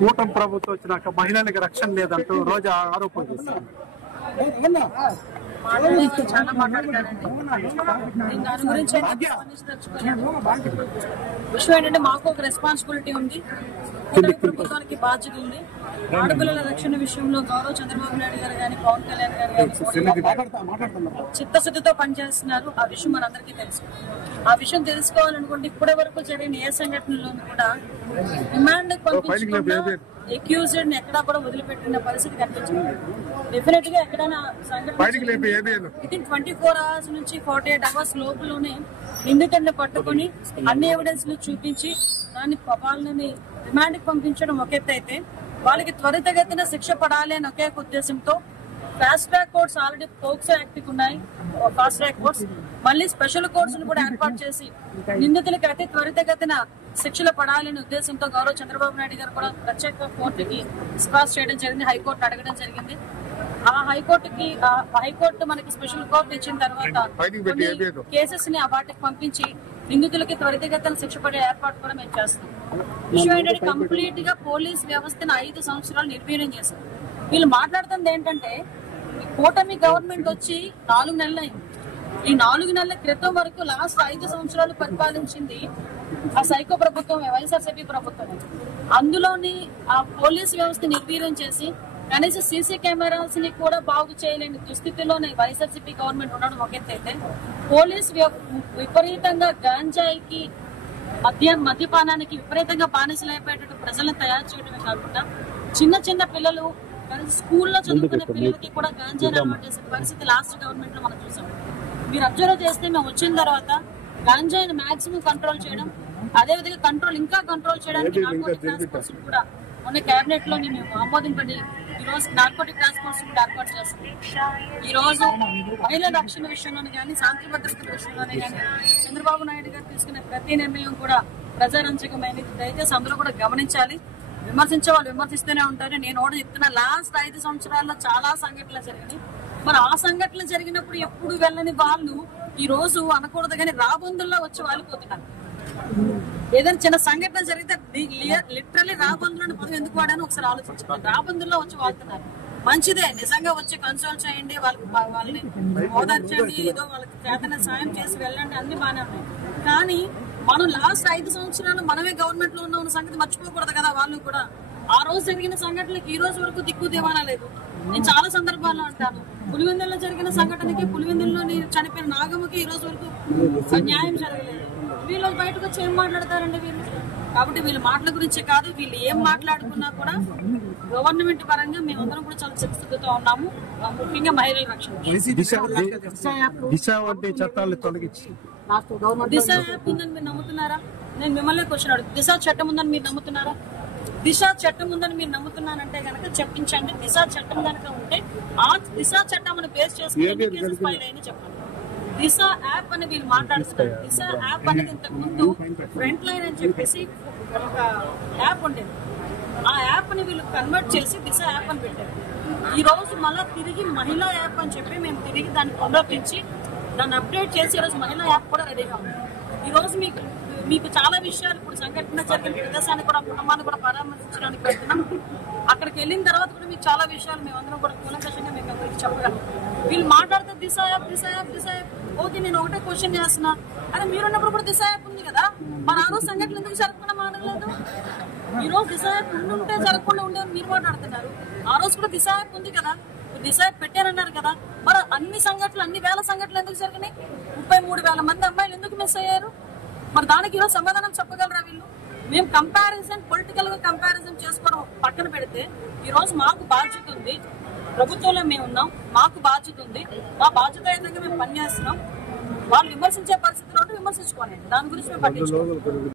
కూటమి ప్రభుత్వం వచ్చినాక మహిళలకు రక్షణ లేదంటూ రోజా ఆరోపణ చేశారు. చాలా మాట్లాడతారండి. దాని గురించి విషయం ఏంటంటే మాకు ఒక రెస్పాన్సిబిలిటీ ఉంది, ప్రభుత్వానికి బాధ్యత ఉంది. ఆడపిల్లల రక్షణ విషయంలో గౌరవ చంద్రబాబు నాయుడు గారు కానీ పవన్ కళ్యాణ్ గారు కానీ చిత్తశుద్ధితో పనిచేస్తున్నారు. ఆ విషయం మనందరికీ తెలుసు. ఆ విషయం తెలుసుకోవాలనుకుంటే ఇప్పటి వరకు జరిగిన ఏ సంఘటనలో కూడా రిమాండ్ పంపించకుండా అక్యూజ్డ్ ఎక్కడా కూడా వదిలిపెట్టిన పరిస్థితి కనిపించింది. డెఫినెట్ గా ఎక్కడైనా సంఘటన వితిన్ 24 hours నుంచి 48 hours లోపులోనే నిందితుడిని పట్టుకుని అన్ని ఎవిడెన్స్ చూపించి వాళ్ళని రిమాండ్ కి పంపించడం ఒక ఎత్తు అయితే, వాళ్ళకి త్వరితగతిన శిక్ష పడాలి అని ఒకే ఉద్దేశంతో fast track courts already POCSO act కి ఉన్నాయి. ఫాస్ట్ ట్రాక్ కోర్ట్స్ మళ్ళీ స్పెషల్ కోర్ట్స్ కూడా ఏర్పాటు చేసి నిందితులకి అతి త్వరితగతిన శిక్షలు పడాలనే ఉద్దేశంతో గౌరవ చంద్రబాబు నాయుడు గారు కూడా ప్రత్యేక కోర్టుకి సిఫార్సు చేయడం జరిగింది. హైకోర్టు అడగడం జరిగింది. ఆ హైకోర్టు మనకి స్పెషల్ కోర్టు ఇచ్చిన తర్వాత కేసెస్ ని వాటికి పంపించి నిందితులకి త్వరితగతిన శిక్ష పడే ఏర్పాటు కూడా మేము చేస్తాం. విషయం ఏంటంటే కంప్లీట్ గా పోలీస్ వ్యవస్థను 5 సంవత్సరాలు నిర్వీర్యం చేశారు. వీళ్ళు మాట్లాడుతుంది ఏంటంటే కూటమి గవర్నమెంట్ వచ్చి 4 నెలలు అయింది. ఈ 4 నెలల క్రితం వరకు లాస్ట్ 5 సంవత్సరాలు పరిపాలించింది ఆ సైకో ప్రభుత్వం, వైఎస్ఆర్సీపీ ప్రభుత్వం. అందులోని ఆ పోలీస్ వ్యవస్థ నిర్వీర్యం చేసి కనీసం సీసీ కెమెరాస్ ని కూడా బాగు చేయలేని దుస్థితిలోనే వైఎస్ఆర్సీపీ గవర్నమెంట్ ఉండడం ఒక ఎత్తైతే, పోలీస్ విపరీతంగా గాంజాయికి మద్యపానానికి విపరీతంగా బానిసలైపోయేటట్టు ప్రజలను తయారు చేయడమే కాకుండా చిన్న చిన్న పిల్లలు స్కూల్లో చదువుకునే పిల్లలకి కూడా గాంజాయిని అలవాటు చేసే పరిస్థితి లాస్ట్ గవర్నమెంట్ లో మనం చూసాం. మీరు అబ్జర్వ్ చేస్తే మేము వచ్చిన తర్వాత గాంజాయిని మాక్సిమం కంట్రోల్ చేయడం, అదేవిధంగా ఇంకా కంట్రోల్ చేయడానికి నార్కోటిక్ టాస్క్ ఫోర్స్ కూడా మొన్న కేబినెట్ లోని మేము ఆమోదింపడి ఈ రోజు నార్కోటిక్ టాస్క్ ఫోర్స్ కూడా ఏర్పాటు చేస్తాం. ఈ రోజు మహిళల రక్షణ విషయంలోనే కానీ శాంతి భద్రతల విషయంలోనే కానీ చంద్రబాబు నాయుడు గారు తీసుకునే ప్రతి నిర్ణయం కూడా ప్రజారంజకమైనది. దయచేసి అందరూ కూడా గమనించాలి. విమర్శించే వాళ్ళు విమర్శిస్తూనే ఉంటారు. నేను కూడా చెప్తున్నా, లాస్ట్ 5 సంవత్సరాల్లో చాలా సంఘటనలు జరిగినాయి. మరి ఆ సంఘటనలు జరిగినప్పుడు ఎప్పుడు వెళ్ళని వాళ్ళు ఈ రోజు అనకూడదు కానీ రాబందుల్లో వచ్చి వాలిపోతున్నారు. ఏదైనా చిన్న సంఘటన జరిగితే లిటరల్లీ రాబందులో పదం ఎందుకు వాడాను ఒకసారి ఆలోచించుకోవాలి. రాబందుల్లో వచ్చి వాడుతున్నారు. మంచిదే, నిజంగా వచ్చి కన్సల్ట్ చేయండి, వాళ్ళని ఓదార్చండి, ఏదో వాళ్ళకి చేతన సాయం చేసి వెళ్ళండి, అన్ని బాగానే ఉన్నాయి. కానీ మనం లాస్ట్ 5 సంవత్సరాలు మనమే గవర్నమెంట్ లో ఉన్న సంగతి మర్చిపోకూడదు కదా. వాళ్ళు కూడా ఆ రోజు జరిగిన సంఘటనలకు ఈ రోజు వరకు దిక్కు దివానా లేదు. నేను చాలా సందర్భాల్లో అంటాను, పులివెందుల్లో జరిగిన సంఘటనకి, పులివెందుల్లోని చనిపోయిన నాగమ్మకి ఈ రోజు వరకు న్యాయం జరగలేదు. వీళ్ళు బయటకు వచ్చి ఏం మాట్లాడతారండి వీళ్ళు? కాబట్టి వీళ్ళ మాటల గురించే కాదు, వీళ్ళు ఏం మాట్లాడుకున్నా కూడా గవర్నమెంట్ పరంగా మేమందరం కూడా చాలా చిత్తశుద్ధితో ఉన్నాము. ముఖ్యంగా మహిళల రక్షణ. దిశ యాప్ ఉందని మీరు నమ్ముతున్నారా? నేను మిమ్మల్ని క్వశ్చన్ అడుగు. దిశ చట్టం ఉందని మీరు నమ్ముతున్నారా? దిశ చట్టం ఉందని మీరు నమ్ముతున్నారంటే కనుక చెప్పించండి. దిశ చట్టం కనుక ఉంటే ఆ దిశ చట్టం బేస్ చేసుకుని కేసెస్ ఫైల్ అయ్యి చెప్పండి. దిశ యాప్ అని వీళ్ళు మాట్లాడుతున్నారు. దిశ యాప్ అనేది ఇంతకు ముందు ఫ్రంట్ లైన్ అని చెప్పేసి ఒక యాప్ ఉండేది. ఆ యాప్ ని వీళ్ళు కన్వర్ట్ చేసి దిశ యాప్ అని పెట్టారు. ఈ రోజు మళ్ళా తిరిగి మహిళా యాప్ అని చెప్పి మేము తిరిగి దాన్ని పునరుద్ధరించి దాన్ని అప్డేట్ చేసి ఈ రోజు మహిళా యాప్ కూడా రెడీగా ఉంది. ఈ రోజు మీకు చాలా విషయాలు ఇప్పుడు సంఘటన జరిగిన ప్రదేశాన్ని కూడా కుటుంబాన్ని కూడా పరామర్శించడానికి వెళ్తున్నాం. అక్కడికి వెళ్ళిన తర్వాత కూడా మీకు చాలా విషయాలు మేమందరం కూడా కూలంకషంగా మీకు అందరికి చెప్పగలం. వీళ్ళు మాట్లాడితే దిశ యాప్ ఓకే. నేను ఒకటే క్వశ్చన్ చేస్తున్నా, అదే మీరున్నప్పుడు కూడా దిశ యాప్ ఉంది కదా, మన ఆ రోజు సంఘటనలు ఎందుకు జరగకుండా మాట్లాడలేదు? ఈ రోజు దిశ యాప్ ఉంటే జరగకుండా ఉండేది మీరు మాట్లాడుతున్నారు. ఆ రోజు కూడా దిశ యాప్ ఉంది కదా, దిశ యాప్ పెట్టారన్నారు కదా, మరి అన్ని వేల సంఘటనలు ఎందుకు జరిగినాయి? 33,000 మంది అమ్మాయిలు ఎందుకు మిస్ అయ్యారు? మరి దానికి ఈరోజు సమాధానం చెప్పగలరా వీళ్ళు? మేము పొలిటికల్ గా కంపారిజన్ చేసుకోవడం పక్కన పెడితే ఈ రోజు మాకు బాధ్యత ఉంది. ప్రభుత్వంలో మేము ఉన్నాం, మాకు బాధ్యత ఉంది. మా బాధ్యతాయుతంగా మేము పనిచేస్తున్నాం. వాళ్ళు విమర్శించే పరిస్థితిలో విమర్శించుకోండి, దాని గురించి మేము పట్టించుకోవాలి.